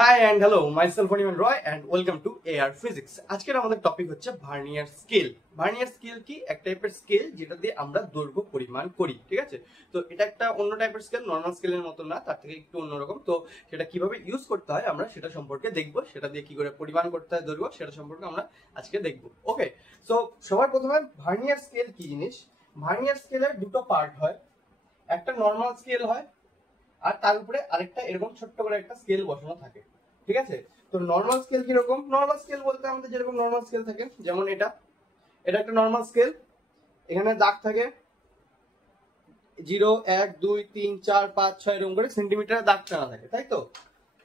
High and hello, myself Animan Roy and welcome to AR physics. আজকের আমাদের topic হচ্ছে vernier scale. Vernier scale কি? এক টাইপের স্কেল যেটা দিয়ে আমরা দৈর্ঘ্য পরিমাণ করি, ঠিক আছে? তো এটা একটা অন্য টাইপের স্কেল, নর্মাল স্কেলের মতো না, তার থেকে একটু অন্যরকম। তো সেটা কিভাবে ইউজ করতে হয় আমরা সেটা সম্পর্কে দেখবো, সেটা দিয়ে কি করে পরিমাণ করতে হয় দৈর্ঘ্য সেটা সম্পর্কে আমরা আজকে দেখবো। ওকে, সো সবার প্রথমে ভার্নিয়ার স্কেল কি জিনিস? ভার্নিয়ার স্কেলের দুটো পার্ট হয়, একটা নর্মাল স্কেল হয় আর তার উপরে আরেকটা এরকম ছোট্ট করে একটা স্কেল বসানো থাকে, ঠিক আছে? তো নর্মাল স্কেল কিরকম? নর্মাল স্কেল বলতে আমাদের যেরকম নর্মাল স্কেল থাকে, যেমন এটা একটা নর্মাল স্কেল। এখানে দাগ থাকে 0 1 2 3 4 5 6 এরকম করে সেন্টিমিটার দাগ টানা থাকে, তাই তো?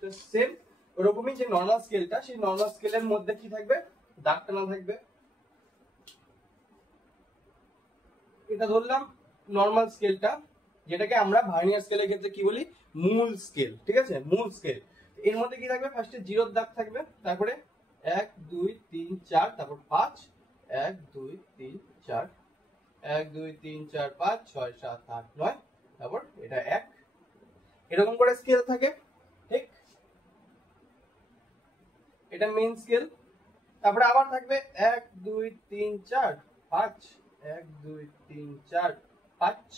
তো সেম ওরকমই যে নর্মাল স্কেলটা, সেই নর্মাল স্কেলের মধ্যে কি থাকবে? দাগ টানা থাকবে। এটা ধরলাম নর্মাল স্কেলটা, যেটাকে আমরা ভার্নিয়ার স্কেলের ক্ষেত্রে কি বলি? মূল স্কেল, ঠিক আছে? মূল স্কেল। এর মধ্যে কি থাকবে? ফার্স্টে 0 দাগ থাকবে, তারপরে 1 2 3 4, তারপর 5 1 2 3 4 1 2 3 4 5 6 7 8 9, তারপর এটা 1, এরকম করে স্কেল থাকে, ঠিক? এটা মেইন স্কেল। তারপরে আবার থাকবে 1 2 3 4 5 1 2 3 4 5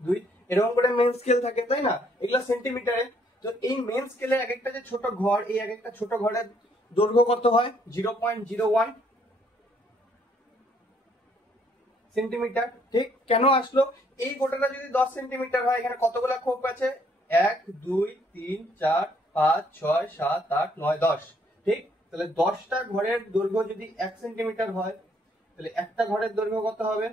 2, এরকম করে মেন স্কেল থাকে, তাই না? এগুলা সেন্টিমিটারে। তো এই মেন স্কেলে এক একটা যে ছোট ঘর, এই এক একটা ছোট ঘরের দৈর্ঘ্য কত হয়? 0.01 সেন্টিমিটার, ঠিক? কেন আসলো? এই গোটাটা যদি 10 সেন্টিমিটার হয়, এখানে কতগুলো খোপ আছে? 1 2 3 4 5 6 7 8 9 10, ঠিক? তাহলে 10টা ঘরের দৈর্ঘ্য যদি 1 সেন্টিমিটার হয়, তাহলে একটা ঘরের দৈর্ঘ্য কত হবে?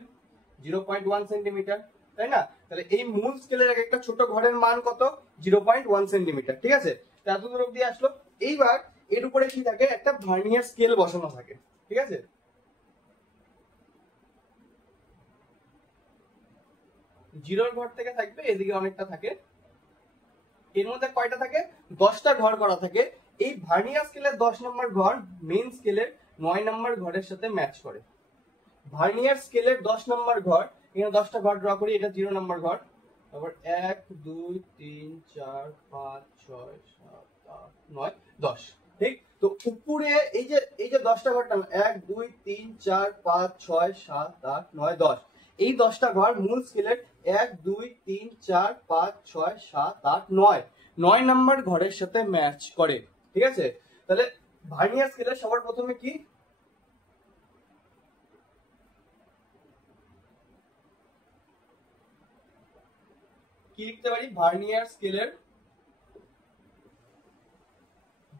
0.1 সেন্টিমিটার, তাই না? তাহলে এই মূল স্কেলের এক একটা ছোট ঘরের মান কত? 0.1 সেন্টিমিটার, ঠিক আছে? তো এত দূর অব্দি আসলো। এইবার এর উপরে কি থাকে? একটা ভার্নিয়ার স্কেল বসানো থাকে, ঠিক আছে? জিরোর ঘর থেকে থাকবে, এদিকে অনেকটা থাকে। এর মধ্যে কয়টা থাকে? 10টা ঘর করা থাকে। এই ভার্নিয়ার স্কেলের 10 নম্বর ঘর মেইন স্কেলের 9 নম্বর ঘরের সাথে ম্যাচ করে। ভার্নিয়ার স্কেলের 10 নম্বর ঘর, এখানে 10টা ঘর ড্র করি, এটা 0 নম্বর ঘর। তারপর 1 2 3 4 5 6 7 8 9 10, ঠিক? তো উপরে এই যে 10টা ঘর টান, 1 2 3 4 5 6 7 8 9 10, এই 10টা ঘর মূল স্কেলের 1 2 3 4 5 6 7 8 9 9 নম্বর ঘরের সাথে ম্যাচ করে, ঠিক আছে? তাহলে ভার্নিয়ার স্কেলের সবার প্রথমে কি লিখতে পারি? ভার্নিয়ার স্কেলের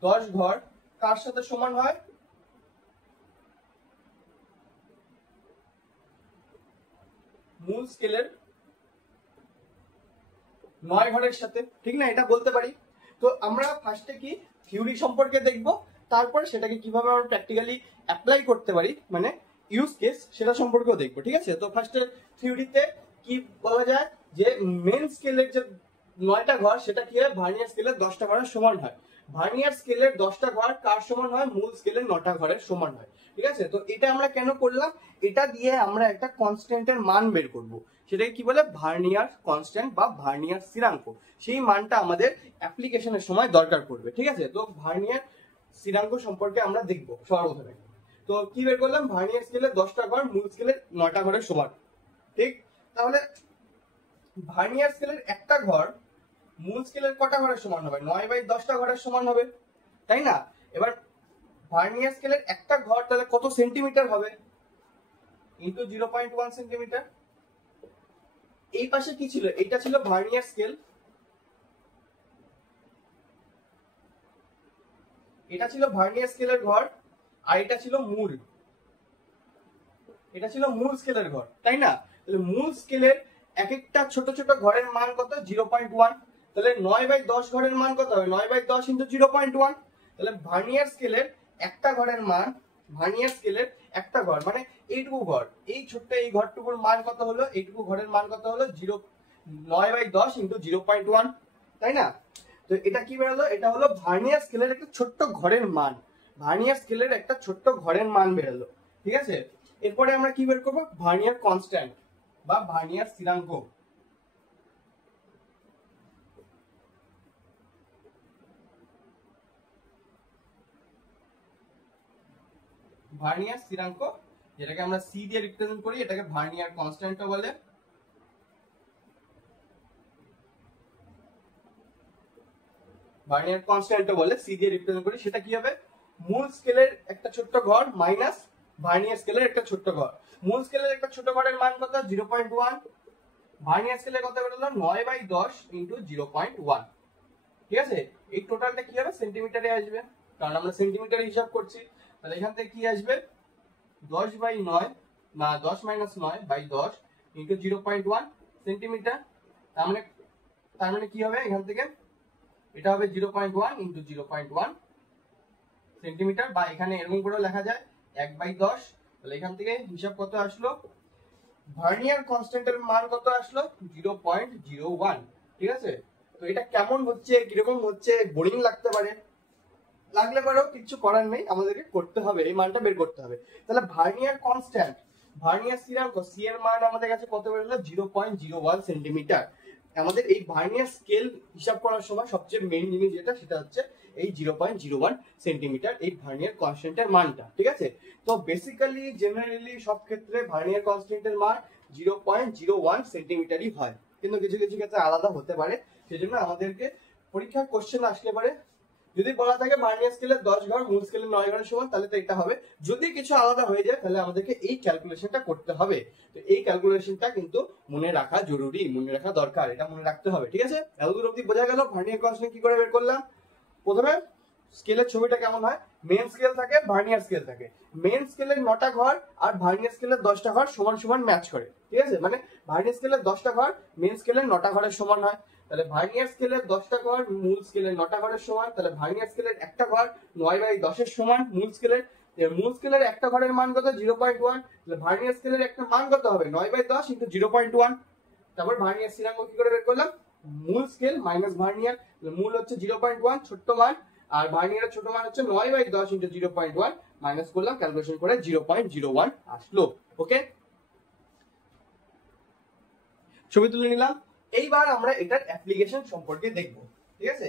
10 ঘর কার সাথে সমান হয়? মূল স্কেলের 9 ঘরের সাথে, ঠিক না? এটা বলতে পারি। তো আমরা ফার্স্টে কি থিওরি সম্পর্কে দেখব, তারপরে সেটাকে কিভাবে আমরা প্র্যাকটিক্যালি অ্যাপ্লাই করতে পারি, মানে ইউজ কেস, সেটা সম্পর্কেও দেখবো, ঠিক আছে? তো ফার্স্টে থিওরিতে কি বলা যায় যে মেন স্কেলের যে 9টা ঘর, সেটা কি হয়? ভার্নিয়ার স্কেলের 10টা ঘরের সমান হয়। ভার্নিয়ার স্কেলের 10টা ঘর কার সমান হয়? মূল স্কেলের 9টা ঘরের সমান হয়, ঠিক আছে? তো এটা আমরা কেন করলাম? এটা দিয়ে আমরা একটা কনস্ট্যান্টের মান বের করব, সেটাকে কি বলে? ভার্নিয়ার কনস্ট্যান্ট বা ভার্নিয়ার স্থিরাঙ্ক। সেই মানটা আমাদের অ্যাপ্লিকেশনের সময় দরকার পড়বে, ঠিক আছে? তো ভার্নিয়ার স্থিরাঙ্ক সম্পর্কে আমরা দেখবো সবার প্রথমে। তো কি বের করলাম? ভার্নিয়ার স্কেলের 10টা ঘর মূল স্কেলের 9টা ঘরের সমান, ঠিক? তাহলে ভার্নিয়ার স্কেলের একটা ঘর মূল স্কেলের কটা ঘরের সমান হবে? 9/10টা ঘরের সমান হবে, তাই না? এবার ভার্নিয়ার স্কেলের একটা ঘর তাহলে কত সেন্টিমিটার হবে? Into 0.1 centimetre. এই পাশে কি ছিল? এটা ছিল ভার্নিয়ার স্কেল, এটা ছিল ভার্নিয়ার স্কেলের ঘর, আর এটা ছিল মূল, এটা ছিল মূল স্কেলের ঘর, তাই না? তাহলে মূল স্কেলের এক একটা ছোট ছোট ঘরের মান কত? 0.1। তাহলে 9/10 ঘরের মান কত হবে? 9/10 ইন্টু 0.1। তাহলে ভার্নিয়ার স্কেলের একটা ঘরের মান, ভার্নিয়ার স্কেলের একটা ঘর মানে এইটুকু ঘর, এই ছোট্ট এই ঘরটুকুর মান কত হলো? এইটুকু ঘরের মান কত হলো? 9/10 ইন্টু 0.1, তাই না? তো এটা কি বেরোলো? এটা হলো ভার্নিয়ার স্কেলের একটা ছোট্ট ঘরের মান, ভার্নিয়ার স্কেলের একটা ছোট্ট ঘরের মান বেরোলো, ঠিক আছে? এরপরে আমরা কি বের করবো? ভার্নিয়ার কনস্ট্যান্ট বা ভার্নিয়ার স্থিরাঙ্ক। ভার্নিয়ার স্থিরাঙ্ক, যেটাকে আমরা সি দিয়ে রিপ্রেজেন্ট করি, এটাকে ভার্নিয়ার কনস্ট্যান্টও বলে। ভার্নিয়ার কনস্ট্যান্টও বলে, সি দিয়ে রিপ্রেজেন্ট করি। সেটা কি হবে? মূল স্কেলের একটা ছোট্ট ঘর মাইনাস ভার্নিয়ার স্কেলের একটা ছোট্ট ঘর। মূল স্কেলের একটা ছোট ঘরের মান কত? 0.1। ভার্নিয়ার স্কেলের কত বেরোলো? 9/10 ইন্টু 0.1। ঠিক আছে, এই টোটালটা কি হবে? সেন্টিমিটারে আসবে, কারণ আমরা সেন্টিমিটারে হিসাব করছি। তাহলে এখান থেকে কি আসবে? 10/9 না 10-9/10 ইন্টু 0.1 সেন্টিমিটার। তার মানে কি হবে? এখান থেকে এটা হবে 0.1 ইন্টু 0.1 সেন্টিমিটার, বা এখানে এরকম করে লেখা যায় 1/10। তাহলে এখান থেকে হিসাব কত আসলো? ভার্নিয়ার কনস্ট্যান্টের মান কত আসলো? 0.01। ঠিক আছে, তো এটা কেমন হচ্ছে, কিরকম হচ্ছে, বোরিং লাগতে পারে, লাগলে পরেও কিছু করার নেই, আমাদেরকে করতে হবে, এই মানটা বের করতে হবে। তাহলে ভার্নিয়ার কনস্ট্যান্ট, ভার্নিয়ার স্থিরাঙ্ক সি এর মান আমাদের কাছে কত বেরোলো? 0.01 সেন্টিমিটার। আমাদের এই ভার্নিয়ার স্কেল হিসাব করার সময় সবচেয়ে মেইন জিনিস যেটা, সেটা হচ্ছে এই 0.01 সেন্টিমিটার, এই ভার্নিয়ার কনস্ট্যান্টের মানটা। ঠিক আছে, তো বেসিক্যালি জেনারেলি সব ক্ষেত্রে ভার্নিয়ার কনস্ট্যান্টের মান 0.01 সেন্টিমিটারই হয়, কিন্তু কিছু কিছু ক্ষেত্রে আলাদা হতে পারে। সেজন্য আমাদেরকে পরীক্ষার কোশ্চেন আসলে পারে যদি বলা থাকে ভার্নিয়ার স্কেলের 10 ঘর মূল স্কেলের 9 ঘরের সমান, তাহলে তো এটা হবে। যদি কিছু আলাদা হয়ে যায় তাহলে আমাদেরকে এই ক্যালকুলেশনটা করতে হবে। তো এই ক্যালকুলেশনটা কিন্তু মনে রাখা জরুরি, মনে রাখা দরকার, এটা মনে রাখতে হবে। ঠিক আছে, এতদূর অবধি বোঝা গেল ভার্নিয়ার কনস্ট্যান্ট কি করে বের করলাম। প্রথমে স্কেলের ছবিটা কেমন হয়? মেন স্কেল থাকে, ভার্নিয়ার স্কেল থাকে। মেন স্কেলের 9টা ঘর আর ভার্নিয়ার স্কেলের 10টা ঘর সমান সমান ম্যাচ করে। ঠিক আছে, মানে ভার্নিয়ার স্কেলের 10টা ঘর মেন স্কেলের 9টা ঘরের সমান হয়। তাহলে ভার্নিয়ার স্কেলের 10টা ঘর মূল স্কেলের 9টা ঘরের সমান। তাহলে ভার্নিয়ার স্কেলের একটা ঘর 9/10 এর সমান মূল স্কেলের একটা ঘরের মান কত? 0.1। তাহলে ভার্নিয়ার স্কেলের একটা মান কত হবে? 9/10 ইন্টু 0.1। তারপর ভার্নিয়ার স্থিরাঙ্ক কি করে বের করলাম? মূল স্কেল মাইনাস ভার্নিয়ার। মূল হচ্ছে 0.1 ছোট্ট মান, আর ভার্নিয়ারের ছোট মান হচ্ছে 9/10 ইন্টু 0.1, মাইনাস করলাম, ক্যালকুলেশন করে 0.01 আসলো। ওকে, ছবি তুলে নিলাম। এইবার আমরা এটার অ্যাপ্লিকেশন সম্পর্কে দেখব। ঠিক আছে,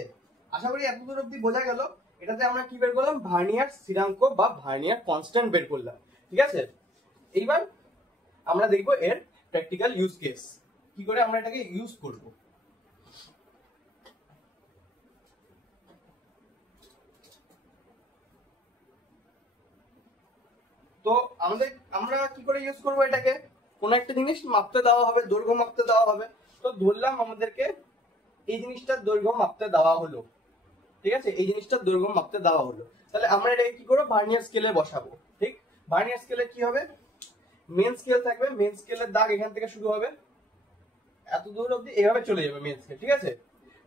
আশা করি এতদূর অবধি বোঝা গেল। এটাতে আমরা কি বের করলাম? ভার্নিয়ার স্থিরাঙ্ক বা ভার্নিয়ার কনস্ট্যান্ট বের করলাম। ঠিক আছে, এইবার আমরা দেখব এর প্র্যাকটিক্যাল ইউজ কেস, কি করে আমরা এটাকে ইউজ করব। তো আমরা কি করে ইউজ করব এটাকে? কোন একটা জিনিস মাপতে দেওয়া হবে, দৈর্ঘ্য মাপতে দেওয়া হবে। তো ধরলাম আমাদেরকে এই জিনিসটার দৈর্ঘ্য মাপতে দেওয়া হলো। ঠিক আছে, এই জিনিসটার দৈর্ঘ্য মাপতে দেওয়া হলো। তাহলে আমরা এটাকে কি করবো? ভার্নিয়ার স্কেলে বসাবো। ঠিক, ভার্নিয়ার স্কেলে কি হবে? মেন স্কেল থাকবে, মেন স্কেলের দাগ এখান থেকে শুরু হবে, এত দূর অবধি এভাবে চলে যাবে মেন স্কেল। ঠিক আছে,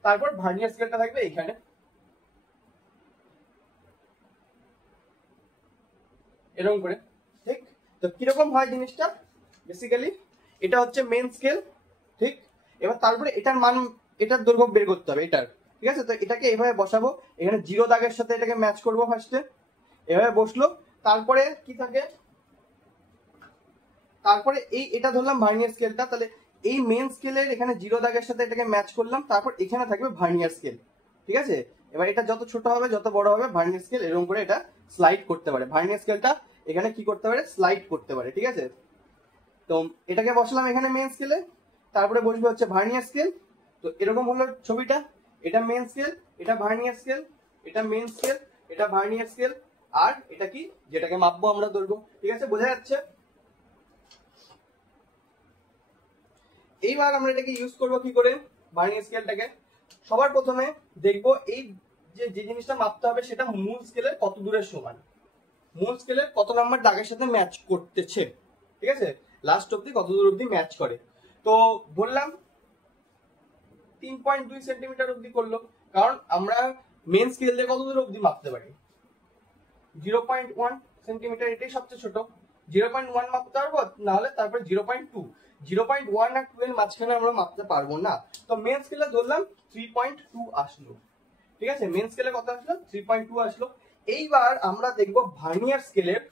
তারপর ভার্নিয়ার স্কেলটা থাকবে এখানে, এরকম করে। ঠিক, তো কিরকম হয় জিনিসটা? বেসিক্যালি এটা হচ্ছে মেন স্কেল। ঠিক, এবার তারপরে এটার মান, এটার দৈর্ঘ্য বের করতে হবে এটার। ঠিক আছে, তো এটাকে এভাবে বসাবো, এখানে 0 দাগের সাথে এটাকে ম্যাচ করবো ফার্স্টে, এভাবে বসলো। তারপরে কি থাকে? তারপরে এটা ধরলাম ভার্নিয়ার স্কেলটা, তাহলে এই মেন স্কেলের এখানে 0 দাগের সাথে এটাকে ম্যাচ করলাম, তারপর এখানে থাকবে ভার্নিয়ার স্কেল। ঠিক আছে, এবার এটা যত ছোট হবে যত বড় হবে ভার্নিয়ার স্কেল এরকম করে এটা স্লাইড করতে পারে, ভার্নিয়ার স্কেলটা এখানে কি করতে পারে? স্লাইড করতে পারে। ঠিক আছে, তো এটাকে বসলাম এখানে মেন স্কেলে, তারপরে বসবে হচ্ছে ভার্নিয়ার স্কেল। তো এরকম হলো ছবিটা, এটা মেন স্কেল, এটা ভার্নিয়ার স্কেল, এটা মেন স্কেল, এটা ভার্নিয়ার স্কেল, আর এটা কি? যেটাকে মাপবো আমরা দৈর্ঘ্য। ঠিক আছে, বোঝা যাচ্ছে? এইবার আমরা এটাকে ইউজ করবো কি করে? ভার্নিয়ার স্কেলটাকে সবার প্রথমে দেখবো এই যে জিনিসটা মাপতে হবে সেটা মূল স্কেলের কত দূরের সমান, মূল স্কেলের কত নাম্বার দাগের সাথে ম্যাচ করতেছে। ঠিক আছে, লাস্ট অব্দি কত দূর অব্দি ম্যাচ করে। তো বললাম 3.2 সেন্টিমিটার অব্দি করলো, কারণ আমরা মেন স্কেল দিয়ে কত দূর অব্দি মাপতে পারি? 0.1 সেন্টিমিটার, এটাই সবচেয়ে ছোট। 0.1 মাপতে পারবো, নাহলে তারপরে 0.2, 0.1 আর 2 এর মাঝখানে আমরা মাপতে পারবো না। তো মেন স্কেলে ধরলাম 3.2 আসলো। ঠিক আছে, মেন স্কেলে কত আসলো? 3.2 আসলো। এইবার আমরা দেখবো ভার্নিয়ার স্কেলের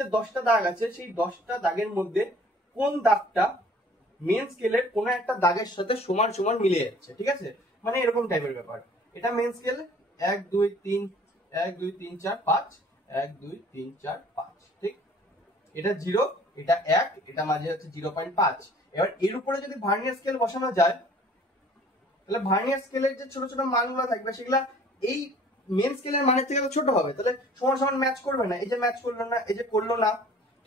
যে 10টা দাগ আছে, সেই 10টা দাগের মধ্যে কোন দাগটা মেন স্কেলের কোন একটা দাগের সাথে সমান সমান মিলে যাচ্ছে। ঠিক আছে, মানে এরকম টাইপের ব্যাপার। এটা মেন স্কেল 1 2 3 1 2 3 4 5, 1 2 3 4 5, ঠিক। এটা 0, এটা 1, এটা মাঝে হচ্ছে 0.5। এবার এর উপরে যদি ভার্নিয়ার স্কেল বসানো যায়, তাহলে ভার্নিয়ার স্কেলের যে ছোট ছোট মানগুলো থাকবে সেগুলা এই মেন স্কেলের মানের থেকে তো ছোট হবে, তাহলে সমান সমান ম্যাচ করবে না। এই যে ম্যাচ করলো না, এই যে করলো না,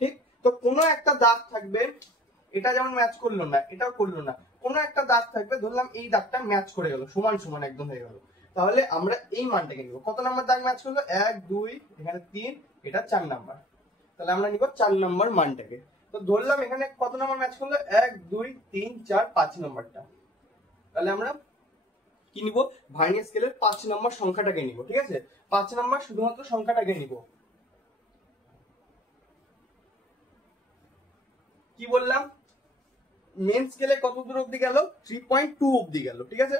ঠিক। তো কোনো একটা দাগ থাকবে, এটা যেমন ম্যাচ করলো না, এটাও করলো না, কোনো একটা দাগ থাকবে, ধরলাম এই দাগটা ম্যাচ করে গেল, সমান সমান একদম হয়ে গেল, তাহলে আমরা এই মানটাকে নিব। কত নাম্বার দাগ ম্যাচ করলো? 1 2, এখানে 3, এটা 4 নাম্বার, তাহলে আমরা নিব 4 নাম্বার মানটাকে। তো ধরলাম এখানে কত নাম্বার ম্যাচ করলো? 1 2 3 4 5 নাম্বারটা, তাহলে আমরা কি নিব? ভার্নিয়ার স্কেলের 5 নম্বর সংখ্যাটাকে নিব, ঠিক আছে? 5 নম্বর শুধুমাত্র সংখ্যাটাকে নিব। কি বললাম? মেন স্কেলে কত দূর অবধি গেল? 3.2 অবধি গেল, ঠিক আছে?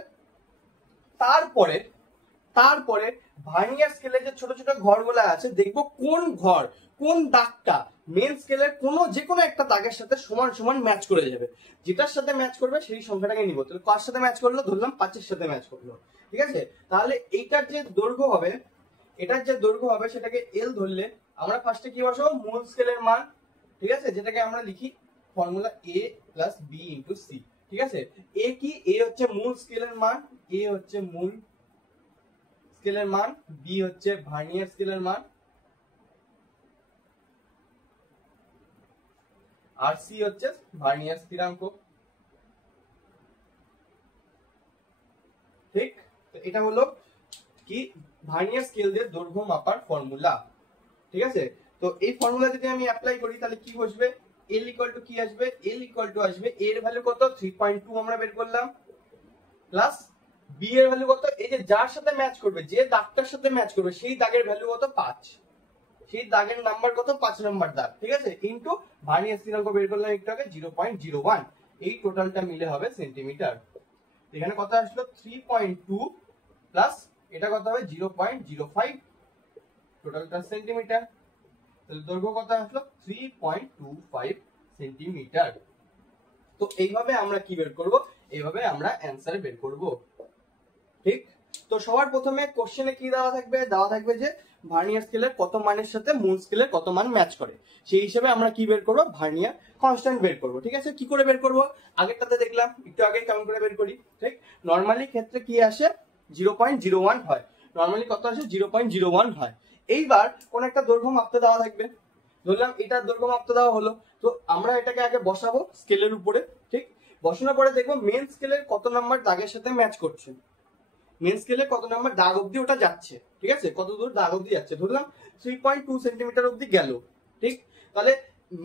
তারপরে ভার্নিয়ার স্কেলে যে ছোট ছোট ঘরগুলো আছে, দেখবো কোন ঘর, কোন দাগটা মেন স্কেলের যে কোনো একটা দাগের সাথে সমান সমান ম্যাচ করে যাবে। যেটার সাথে ম্যাচ করবে সেই সংখ্যাটাকে নিব। তাহলে কার সাথে ম্যাচ করলো? ধরলাম 5 এর সাথে ম্যাচ করলো, ঠিক আছে? তাহলে এইটার যে দৈর্ঘ্য হবে, সেটাকে এল ধরলে আমরা ফার্স্টে কি বসাবো? মূল স্কেলের মান, ঠিক আছে? যেটাকে আমরা লিখি formula a plus b into c, ঠিক আছে? এ কি? এ হচ্ছে মূল স্কেলের মান, এ হচ্ছে মূল স্কেলের মান, বি হচ্ছে ভার্নিয়ার স্কেলের মান, আর সি হচ্ছে ভার্নিয়ার স্থিরাঙ্ক, ঠিক। তো এটা হলো কি ভার্নিয়ার স্কেল দিয়ে দৈর্ঘ্য মাপার ফর্মুলা, ঠিক আছে? তো এই ফর্মুলা যদি আমি অ্যাপ্লাই করি তাহলে কি বসবে? এল ইকুয়াল টু কি আসবে? এল ইকুয়াল টু আসবে এর ভ্যালু কত? 3.2 আমরা বের করলাম, প্লাস বি এর ভ্যালু কত? এই যে যার সাথে ম্যাচ করবে, যে দাগটার সাথে ম্যাচ করবে সেই দাগের ভ্যালু কত? 5, সেই দাগের নাম্বার কত? 5 নাম্বার দাগ, ঠিক আছে? ইনটু ভার্নিয়ার স্থিরাঙ্ক বের করলাম একটু আগে 0.01, এই টোটালটা মিলে হবে সেন্টিমিটার। এখানে কত আসলো? 3.2 প্লাস এটা কত হবে? 0.05, টোটালটা সেন্টিমিটার। তাহলে দৈর্ঘ্য কত আসলো? 3.25 সেন্টিমিটার। তো এইভাবে আমরা কি বের করব? এইভাবে আমরা অ্যানসার বের করব, ঠিক। তো সবার প্রথমে কোশ্চেনে কি দেওয়া থাকবে? দেওয়া থাকবে যে ভার্নিয়ার স্কেলের কত মানের সাথে মূল স্কেলের কত মান ম্যাচ করে, সেই হিসেবে আমরা কি বের করব? ভার্নিয়ার কনস্ট্যান্ট বের করব, ঠিক আছে? কি করে বের করব? আগেরটাতে দেখলাম, একটু আগে কেমন করে বের করি, ঠিক। নরমালি ক্ষেত্রে কি আসে? 0.01 হয়, নরমালি কত আসে? 0.01 হয়। এইবার কোন একটা দৈর্ঘ্য মাপতে দেওয়া থাকবে, ধরলাম এটার দৈর্ঘ্য মাপতে দেওয়া হলো, তো আমরা এটাকে আগে বসাবো স্কেলের উপরে, ঠিক। বসানোর পরে দেখবো মেন স্কেলের কত নাম্বার দাগের সাথে ম্যাচ করছে, মেন স্কেলে কত নাম্বার দাগ অবধি ওটা যাচ্ছে, ঠিক আছে? কত দূর দাগ অবধি যাচ্ছে, ধরলাম 3.2 সেন্টিমিটার অবধি গেল, ঠিক। তাহলে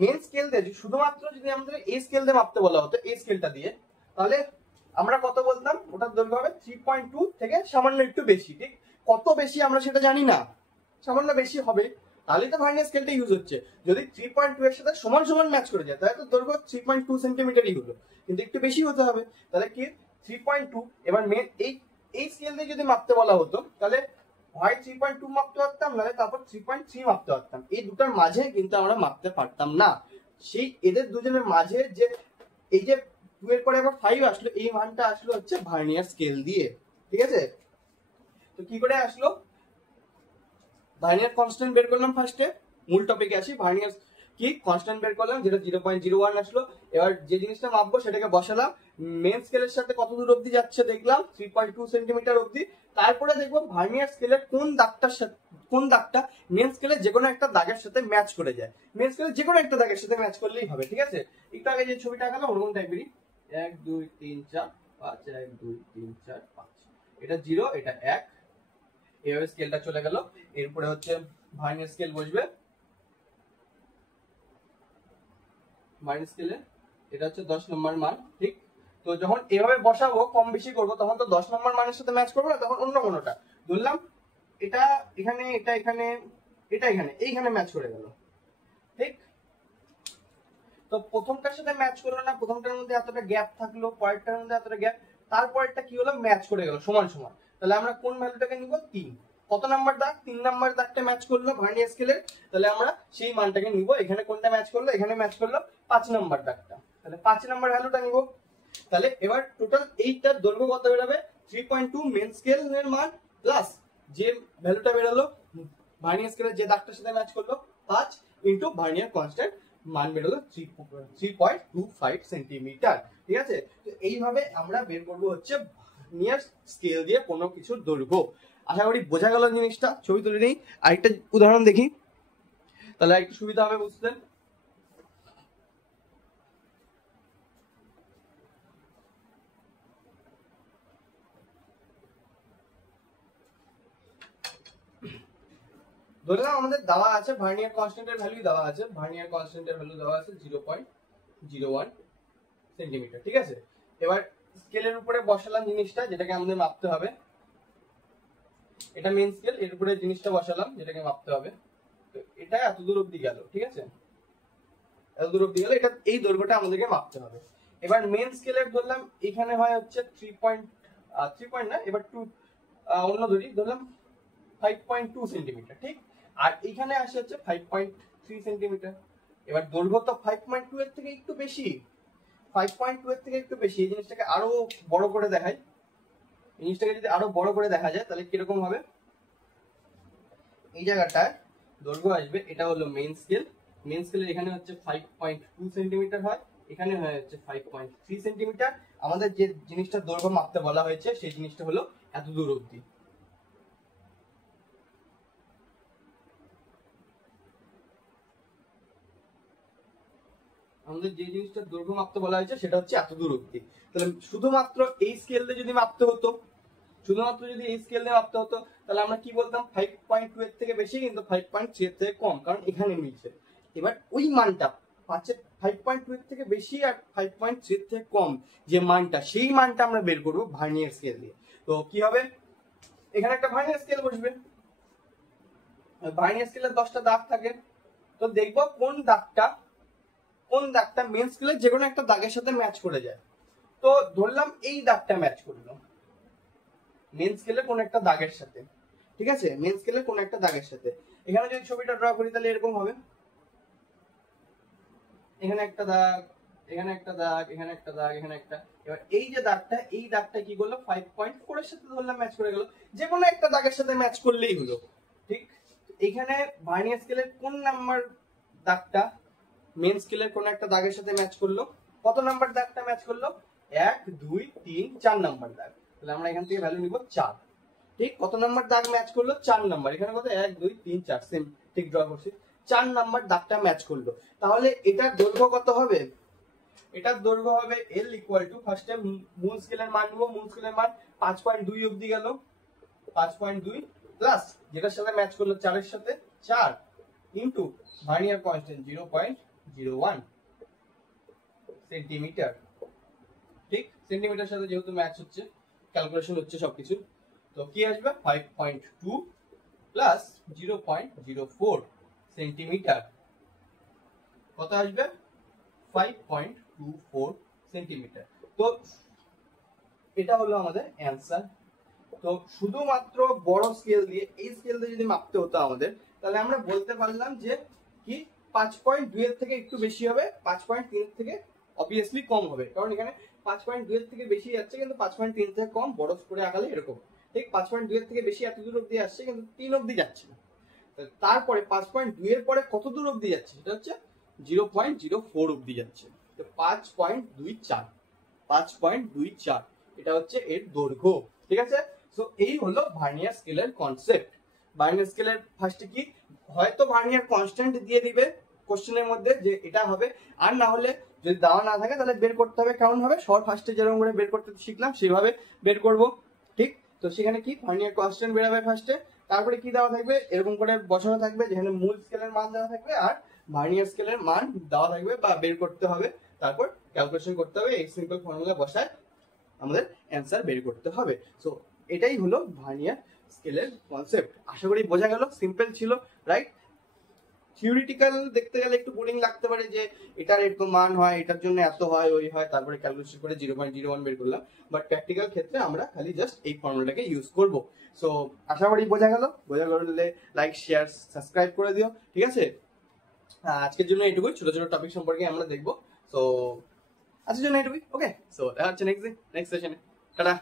মেন স্কেল দিয়ে শুধুমাত্র যদি আমাদের এই স্কেল দিয়ে মাপতে বলা হতো, এই স্কেলটা দিয়ে, তাহলে আমরা কত বলতাম? ওটার দৈর্ঘ্য হবে 3.2 থেকে সামান্য একটু বেশি, ঠিক। কত বেশি আমরা সেটা জানি না, সামান্য বেশি হবে, তাহলেই তো ভার্নিয়ার স্কেলটা ইউজ হচ্ছে। যদি 3.2 এর সাথে সমান সমান ম্যাচ করে যায়, তাহলে তো দৈর্ঘ্য 3.2 সেন্টিমিটারই হলো, কিন্তু একটু বেশি হতে হবে। তাহলে কি 3.2, এবার মেন এই স্কেল দিয়ে যদি মাপতে বলা হতো, তাহলে হয় 3.2 মাপতে পারতাম, নাহলে তারপর 3.3 মাপতে পারতাম। এই দুটার মাঝে কিন্তু আমরা মাপতে পারতাম না। সেই এদের দুজনের মাঝে যে এই যে 2 এর পরে আবার 5 আসলো, এই মানটা আসলো হচ্ছে ভার্নিয়ার স্কেল দিয়ে, ঠিক আছে? তো কি করে আসলো? ভার্নিয়ার কনস্ট্যান্ট বের করলাম ফার্স্টে, মূল টপিকে আসি। ভার্নিয়ার কি কনস্ট্যান্ট বের করলাম, যেটা 0.01 আসলো। এবার যে জিনিসটা মাপবো সেটাকে বসালাম, মেন স্কেলের সাথে কত দূর অবধি যাচ্ছে দেখলাম, 3.2 সেন্টিমিটার অবধি। তারপরে দেখবো ভার্নিয়ার স্কেলের কোন দাগটা মেন স্কেলের যে কোনো একটা দাগের সাথে ম্যাচ করে যায়। মেন স্কেলের যে কোনো একটা দাগের সাথে ম্যাচ করলেই হবে, ঠিক আছে? একটু আগে যে ছবিটা আঁকালাম ওরকম টাইপেরই, 1 2 3 4 5, 1 2 3 4 5, এটা 0, এটা 1, এইভাবে স্কেলটা চলে গেল। এরপরে হচ্ছে ভার্নিয়ার স্কেল বসবে, ভার্নিয়ার স্কেলে এটা হচ্ছে 10 নম্বর মান, ঠিক। তো যখন এভাবে বসাবো, কম বেশি করবো, তখন তো 10 নম্বর মানের সাথে ম্যাচ করবো না, তখন অন্য কোনোটা ধরলাম, এটা এখানে, এটা এখানে, এটা এখানে, এইখানে ম্যাচ করে গেল, ঠিক। তো প্রথমটার সাথে ম্যাচ করলো না, প্রথমটার মধ্যে এতটা গ্যাপ থাকলো, পরেরটার মধ্যে এতটা গ্যাপ, তারপরেরটা কি হলো? ম্যাচ করে গেল সমান সমান। তাহলে আমরা কোন ভ্যালুটাকে নিব? 3। কত নাম্বার দাগ? 3 নাম্বার দাগটা ম্যাচ করলো ভার্নিয়ার স্কেলে, তাহলে আমরা সেই মানটাকে নিব। এখানে কোনটা ম্যাচ করলো? এখানে ম্যাচ করলো 5 নাম্বার দাগটা, তাহলে 5 নাম্বার ভ্যালুটা নিব। তাহলে এবার টোটাল এইটার দৈর্ঘ্য কত বেরোবে? 3.2 মেন স্কেলের মান প্লাস যে ভ্যালুটা বেরোলো ভার্নিয়ার স্কেলের যে দাগটার সাথে ম্যাচ করলো 5 ইন্টু ভার্নিয়ার কনস্ট্যান্ট, মান বেরোলো 3.25 সেন্টিমিটার। ঠিক আছে, তো এইভাবে আমরা বের করবো হচ্ছে ভার্নিয়ার স্কেল দিয়ে কোনো কিছুর দৈর্ঘ্য। আশা করি বোঝা গেল জিনিসটা। ছবি তুলে নেই, আরেকটা উদাহরণ দেখি, তাহলে একটু সুবিধা হবে বুঝতে। ধরলাম আমাদের দেওয়া আছে ভার্নিয়ার কনস্ট্যান্টের ভ্যালু দেওয়া আছে, ভার্নিয়ার কনস্ট্যান্টের ভ্যালু দেওয়া আছে 0.01 সেন্টিমিটার। ঠিক আছে, এবার স্কেলের উপরে বসালাম জিনিসটা যেটাকে আমাদের মাপতে হবে, এটা মেন স্কেল, এর উপরে জিনিসটা বসালাম যেটাকে মাপতে হবে। তো এটা এত দূর অব্দি গেল। ঠিক আছে, এত দূর অব্দি গেল, এটা এই দৈর্ঘ্যটা আমাদেরকে মাপতে হবে। এবার মেন স্কেলের ধরলাম এখানে হয় হচ্ছে 3 না, এবার 2 অন্য ধরলাম 5.2 সেন্টিমিটার। ঠিক, আর এখানে আসে হচ্ছে 5.3 সেন্টিমিটার। এবার দৈর্ঘ্য তো 5.2 এর থেকে একটু বেশি, 5.2 এর থেকে একটু বেশি। এই জিনিসটাকে আরো বড় করে দেখাই, এই জিনিসটাকে যদি আরো বড় করে দেখা যায় তাহলে কিরকম হবে। এই জায়গাটায় দৈর্ঘ্য আসবে, এটা হলো মেইন স্কেল, মেইন স্কেলের এখানে হচ্ছে 5.2 সেন্টিমিটার হয়, এখানে হয় হচ্ছে 5.3 সেন্টিমিটার। আমাদের যে জিনিসটা দৈর্ঘ্য মাপতে বলা হয়েছে সেই জিনিসটা হলো এত দূর অবধি। আমাদের যে জিনিসটা দৈর্ঘ্য মাপতে বলা হয়েছে সেটা হচ্ছে এত দূর অবধি। তাহলে শুধুমাত্র এই স্কেল দিয়ে যদি মাপতে হতো, শুধুমাত্র যদি এই স্কেল দিয়ে মাপতে হতো তাহলে আমরা কি বলতাম 5.2 এর থেকে বেশি কিন্তু 5.3 এর থেকে কম, কারণ এখানে মিলছে। এবার ওই মানটা 5.2 এর থেকে বেশি আর 5.3 এর থেকে কম যে মানটা, সেই মানটা আমরা বের করবো ভার্নিয়ার স্কেল দিয়ে। তো কি হবে, এখানে একটা ভার্নিয়ার স্কেল বসবে, ভার্নিয়ার স্কেলের 10টা দাগ থাকে। তো দেখবো কোন দাগটা মেন স্কেলের যে কোনো একটা দাগের সাথে ম্যাচ করে যায়। তো ধরলাম এই দাগটা ম্যাচ করলো মেন স্কেলে কোন একটা দাগের সাথে। ঠিক আছে, মেন স্কেলে কোন একটা দাগের সাথে। এখানে যদি ছবিটা ড্র করি তাহলে এরকম হবে, এখানে একটা দাগ, এখানে একটা দাগ, এখানে একটা দাগ, এখানে একটা। এবার এই যে দাগটা, এই দাগটা কি করলো 5.4 এর সাথে ধরলাম ম্যাচ করে গেল, যে কোনো একটা দাগের সাথে ম্যাচ করলেই হলো। ঠিক, এখানে ভার্নিয়ার স্কেলের কোন নাম্বার দাগটা মেন স্কেলের কোন একটা দাগের সাথে ম্যাচ করলো, কত নাম্বার দাগটা ম্যাচ করলো, 1 2 3 4 নাম্বার দাগ। তাহলে আমরা এখান থেকে ভ্যালু নিব 4। ঠিক, কত নাম্বার দাগ ম্যাচ করলো, 4 নাম্বার। এখানে কত 1 2 3 4, সেম ঠিক ড্র করছি, 4 নাম্বার দাগটা ম্যাচ করলো। তাহলে এটার দৈর্ঘ্য কত হবে, এটার দৈর্ঘ্য হবে L ইকুয়াল টু, ফার্স্টে মূল স্কেলের মান নিব, মূল স্কেলের মান 5.2 অবধি গেল, 5.2 প্লাস যেটার সাথে ম্যাচ করলো 4 এর সাথে 4 ইনটু ভার্নিয়ার কনস্ট্যান্ট 0.01 সেন্টিমিটার। ঠিক, সেন্টিমিটার সাথে যেহেতু ম্যাচ হচ্ছে, ক্যালকুলেশন হচ্ছে সবকিছু, তো কি আসবে 5.2 প্লাস 0.04 সেন্টিমিটার, কত আসবে 5.24 সেন্টিমিটার। তো এটা হলো আমাদের অ্যান্সার। তো শুধুমাত্র বড় স্কেল দিয়ে, এই স্কেল দিয়ে যদি মাপতে হতো আমাদের, তাহলে আমরা বলতে পারলাম যে কি 5.2 এর থেকে একটু বেশি হবে, 5.3 এর থেকে অবভিয়াসলি কম হবে, কারণ এখানে 5.2 এর থেকে বেশি যাচ্ছে কিন্তু 5.3 থেকে কম, বড় করে আঁকালে এরকম। ঠিক, 5.2 এর থেকে বেশি এত দূর অব্দি আসছে কিন্তু 3 অব্দি যাচ্ছে না। তারপরে 5.2 এর পরে কত দূর অব্দি যাচ্ছে, সেটা হচ্ছে 0.04 অব্দি যাচ্ছে। তো 5.24 এটা হচ্ছে এর দৈর্ঘ্য। ঠিক আছে, তো এই হলো ভার্নিয়ার স্কেলের কনসেপ্ট। ভার্নিয়ার স্কেলের ফার্স্টে কি হয়তো ভার্নিয়ার কনস্ট্যান্ট দিয়ে দিবে কোশ্চেনের মধ্যে যে এটা হবে, আর না হলে যদি দেওয়া না থাকে তাহলে বের করতে হবে কেমন হবে, সর ফার্স্টে যেরকম করে বের করতে শিখলাম সেভাবে বের করব। ঠিক, তো সেখানে কি ভার্নিয়ার কনস্ট্যান্ট বেরোবে ফার্স্টে, তারপরে কি দেওয়া থাকবে এরকম করে বসানো থাকবে যেখানে মূল স্কেলের মান দেওয়া থাকবে আর ভার্নিয়ার স্কেলের মান দেওয়া থাকবে বা বের করতে হবে, তারপর ক্যালকুলেশন করতে হবে, এই সিম্পল ফর্মুলা বসায় আমাদের অ্যান্সার বের করতে হবে। সো এটাই হলো ভার্নিয়ার স্কেলের কনসেপ্ট। আশা করি বোঝা গেল, সিম্পল ছিল, রাইট। থিওরিটিক্যাল দেখতে গেলে একটু বোরিং লাগতে পারে যে এটার এত মান হয়, এটার জন্য এত হয়, ওই হয়, তারপরে ক্যালকুলেশন করে 0.01 বের করলাম। বাট প্র্যাকটিক্যাল ক্ষেত্রে আমরা খালি জাস্ট এই ফর্মুলাটাকে ইউজ করব। সো আশা করি বোঝা গেল, বোঝা গেলে লাইক শেয়ার সাবস্ক্রাইব করে দিও। ঠিক আছে, আজকের জন্য এটুকুই, ছোট ছোট টপিক সম্পর্কে আমরা দেখবো। সো আজকের জন্য এটুকুই, ওকে। সো দেখা হচ্ছে নেক্সট সেশনে, টাটা।